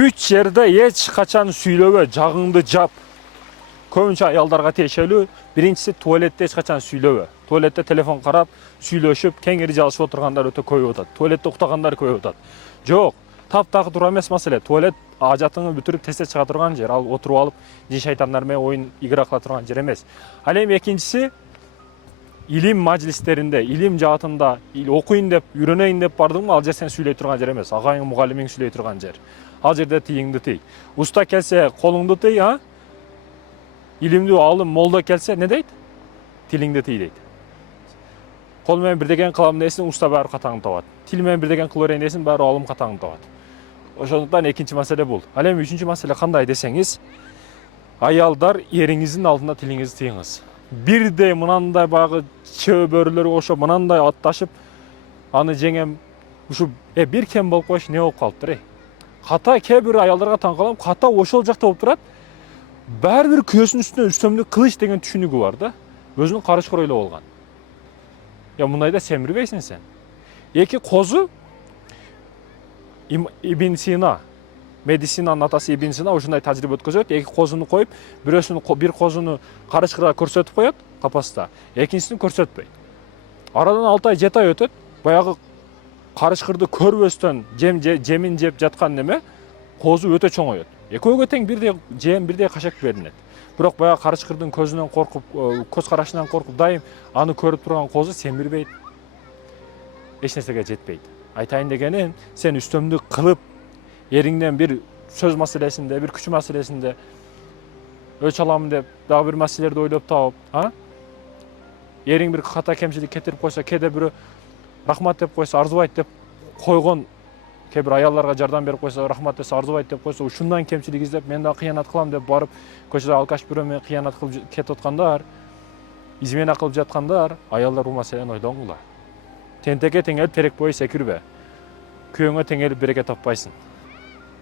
Üç жерде эч качан сүйлөбө, жагыңды жап. Көбүнчө аялдарга тиешелүү. Биринчиси туалетте эч качан сүйлөбө. Туалетте телефон карап, сүйлөшүп, кеңири жалышып отургандар өтө көбөйүп атат. Туалетте уктагандар көбөйүп атат. Жок, таптагы туура эмес маселе. Туалет ажатыңы бүтүрүп тесте чыга турган жер, ал отуруп алып, жин шайтандар менен оюн игра кыла турган жер эмес. Ал эми экинчиси илим мажлистеринде, илим жаатында окуйн деп, үйрөнөйүн деп бардыңбы, ал жер сен сүйлөй турган жер эмес. Агайың мугалимиң сүйлөй турган жер. Ал жерде тиңди тый. Уста келсе колуңду тый, илимдүү алым молдо келсе не дейт? Тилиңди тый дейт. Кол менен бирдеген кылам десин, уста баары катаңды табат. Тил менен бирдеген кылып берейин десин, баары алым катаңды табат. Ошондуктан экинчи маселе бул. Ал эми үчүнчү маселе кандай десеңиз, аялдар эриңиздин алдында тилиңизди тыйыңыз. Бирдей мынандай багы чөбөрлөр ошо мынандай атташып, аны жеңем ушу бир кем болуп койуш не болуп калыптыр. Ката кээ бир аялдарга таң калам, ката ошол жакта болуп турат. Баары бир күрөсүнүн үстүнө үстөмдүк кылыч деген түшүнүгү бар да. Өзүнүн карышкыр ойлоп алган. Мындайда семирбейсиң сен. Эки козу Ибн Сина, медицинанын атасы Ибн Сина ушундай тажрыйба өткөзөт. Эки козуну коюп, бир козуну карышкырга көрсөтүп коет капаста, экинчисин көрсөтпөйт. Арадан 6 ай 7 ай өтөт. Баягы карышкырды көрбөстөн жемин жеп жаткан неме козу өтө чоңойот. Экөөгө тең бирдей жем, бирдей кашак берилет. Бирок баягы карышкырдын көзүнөн коркуп, көз карашынан коркуп дайым аны көрүп турган козу семирбейт. Эч нерсеге жетпейт. Айтайын дегеним, сен үстөмдүк кылып, эриңден бир сөз маселесинде, бир күч маселесинде өч аламын деп, дагы бир маселелерди ойлоп таап, эриң бир ката кемчилик кетирип койсо, кээде бирөө рахмат деп койсо, арзубайт деп койгон, кээ бир аялдарга жардам берип койсо, рахмат десе, арзубайт деп койсо, ушундан кемчилик издеп, мен да кыянат кылам деп барып, көчөдө алкаш бирөө менен кыянат кылып кетип аткандар, измена кылып жаткандар, аялдар бул маселени ойлонгула. Тентекке теңелип терек бою секирбе. Күйөөңө теңелип береке таппайсың.